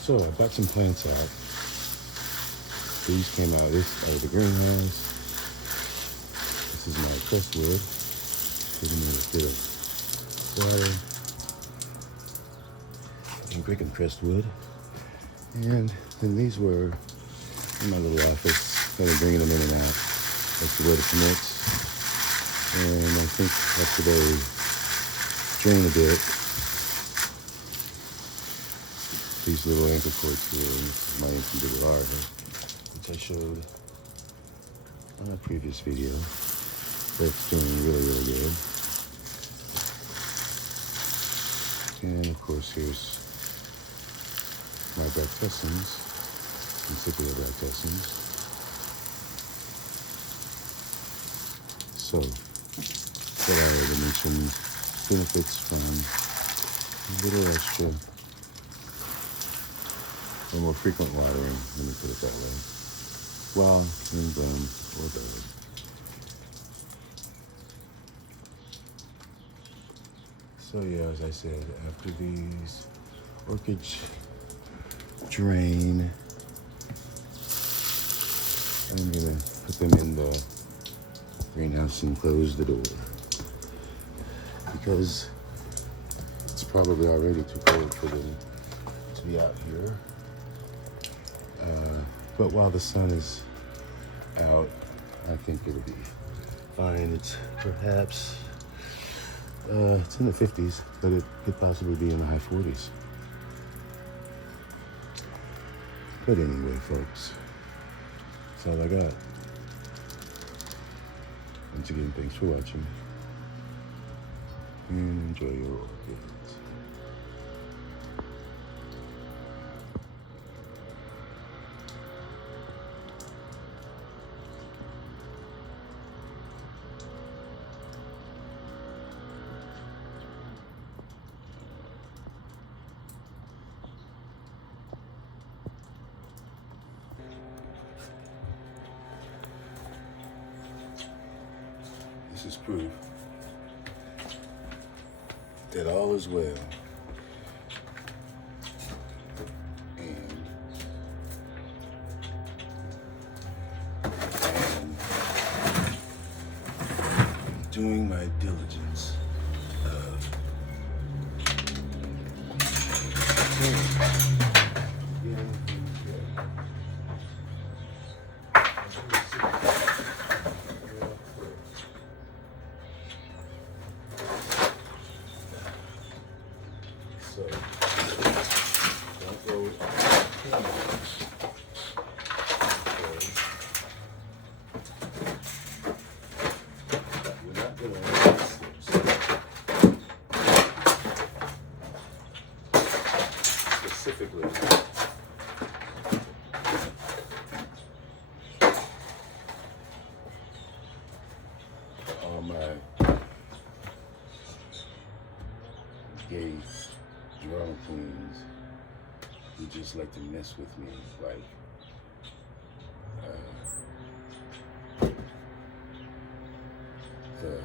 So I brought some plants out. These came out of the greenhouse. This is my crestwood. Give them a bit of water. And picking crestwood. And then these were in my little office. Kind of bringing them in and out. That's the way to commit. And I think after they drain a bit, these little anchor cords here, my incubator, which I showed on a previous video. That's doing really, really good. And of course, here's my bractessins, Principia bractessins. So, what I already mentioned, benefits from a little extra or more frequent watering, let me put it that way, while in bloom or bud. So yeah, as I said, after these orchids drain, I'm gonna put them in the greenhouse and close the door because it's probably already too cold for them to be out here. But while the sun is out, I think it'll be fine. It's perhaps, it's in the 50s, but it could possibly be in the high 40s. But anyway, folks, that's all I got. Once again, thanks for watching, and enjoy your orchids. This is proof that all is well. And doing my diligence of so don't go we're not going to specifically all my gay drama queens who just like to mess with me, like the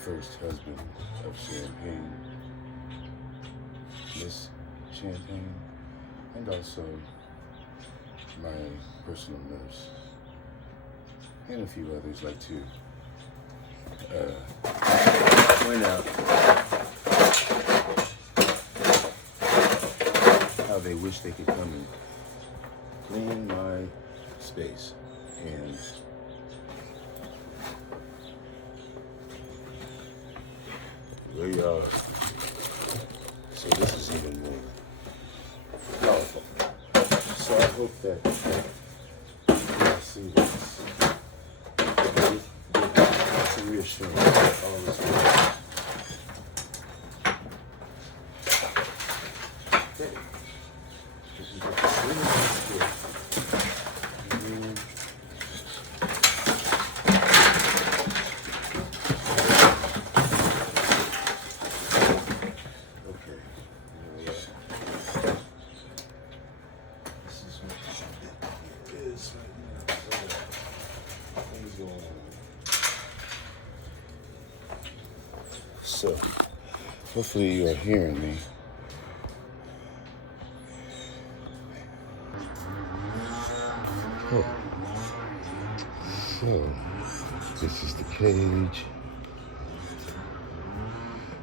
first husband of Champagne, Miss Champagne, and also my personal nurse, and a few others like to point out how they wish they could come and clean my space. And there you are. So this is even more powerful. So I hope that you'll see this. It's a reassurance that all is well. Okay. This is what the greenhouse is. Okay. This is what it is right now. Things going on. So, hopefully you are hearing me. Okay. So, this is the cage.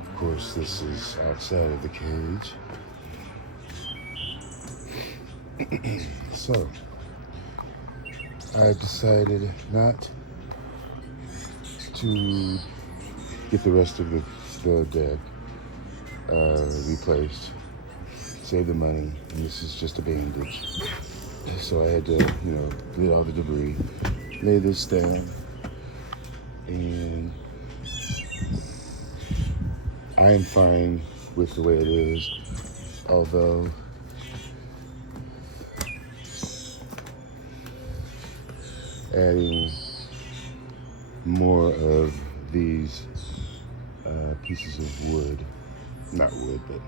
Of course, this is outside of the cage. So, I decided not to get the rest of the deck replaced, save the money, and this is just a bandage. So I had to, get all the debris, lay this down, and I am fine with the way it is, although adding more of these pieces of wood, not wood, but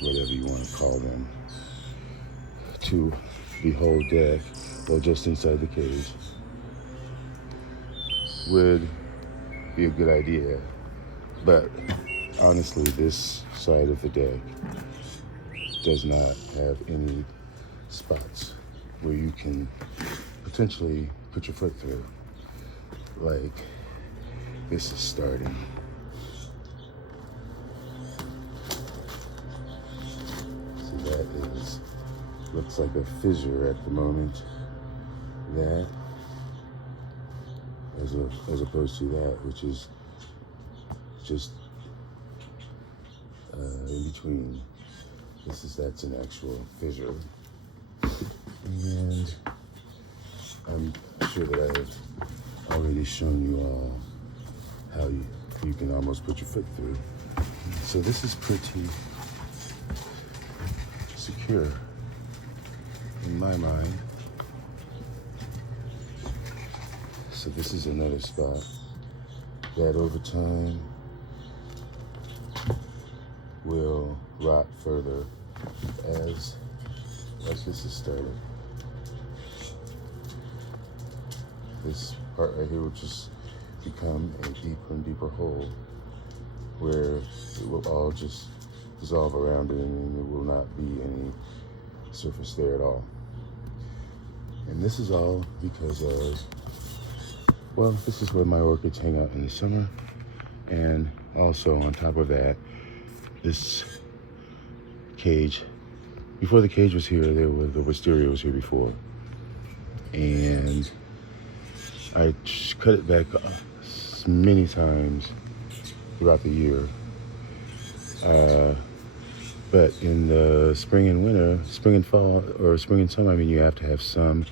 whatever you want to call them, to the whole deck, or just inside the cage, would be a good idea. But honestly, this side of the deck does not have any spots where you can potentially put your foot through. Like, this is starting. See, that looks like a fissure at the moment. That, as opposed to that, which is just in between. That's an actual fissure. And I'm sure that I have already shown you all how you can almost put your foot through. So this is pretty secure in my mind. So this is another spot that over time will rot further as this is started. This part right here will just become a deeper and deeper hole where it will all just dissolve around it and there will not be any surface there at all. And this is all because of, well, this is where my orchids hang out in the summer. And also on top of that, this cage, before the cage was here, the wisteria was here before. And I cut it back many times throughout the year. But in the spring and winter, spring and fall, or spring and summer, you have to have some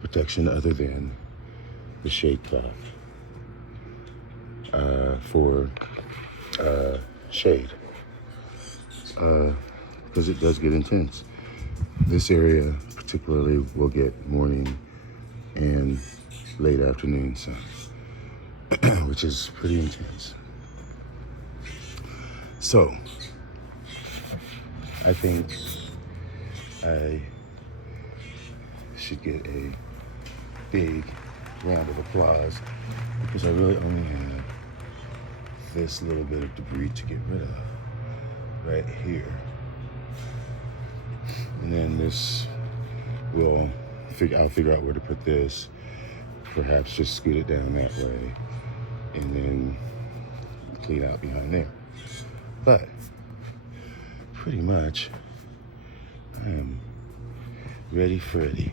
protection other than the shade cloth for shade. Because it does get intense. This area particularly will get morning and late afternoon sun, which is pretty intense. So, I think I should get a big round of applause because I really only have this little bit of debris to get rid of right here. And then this I'll figure out where to put this, perhaps just scoot it down that way and then clean out behind there. But pretty much I am ready Freddy.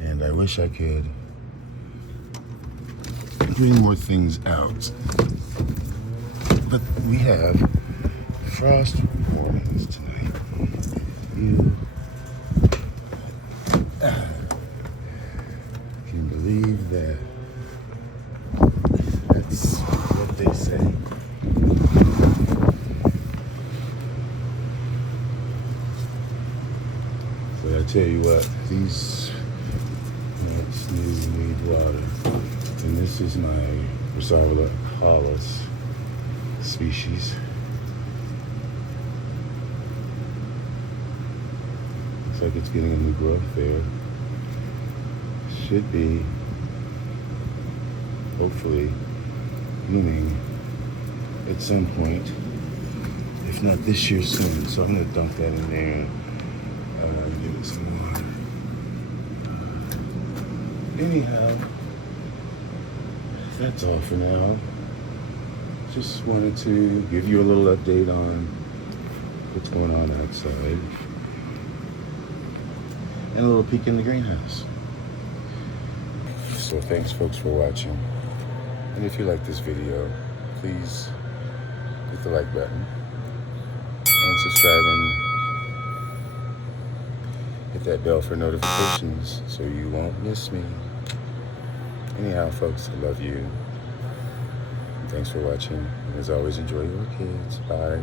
And I wish I could bring more things out. But we have frost warnings tonight. You can believe that. That's what they say. So I tell you what, these plants need water. And this is my Rosavilla hollis species. Looks like it's getting a new growth there. Should be, hopefully, blooming at some point, if not this year, soon. So I'm gonna dump that in there. Give it some water. Anyhow, that's all for now. Just wanted to give you a little update on what's going on outside. And a little peek in the greenhouse. So thanks folks for watching. And if you like this video, please hit the like button and subscribe and hit that bell for notifications so you won't miss me. Anyhow folks, I love you. Thanks for watching. And as always, enjoy your kids. Bye.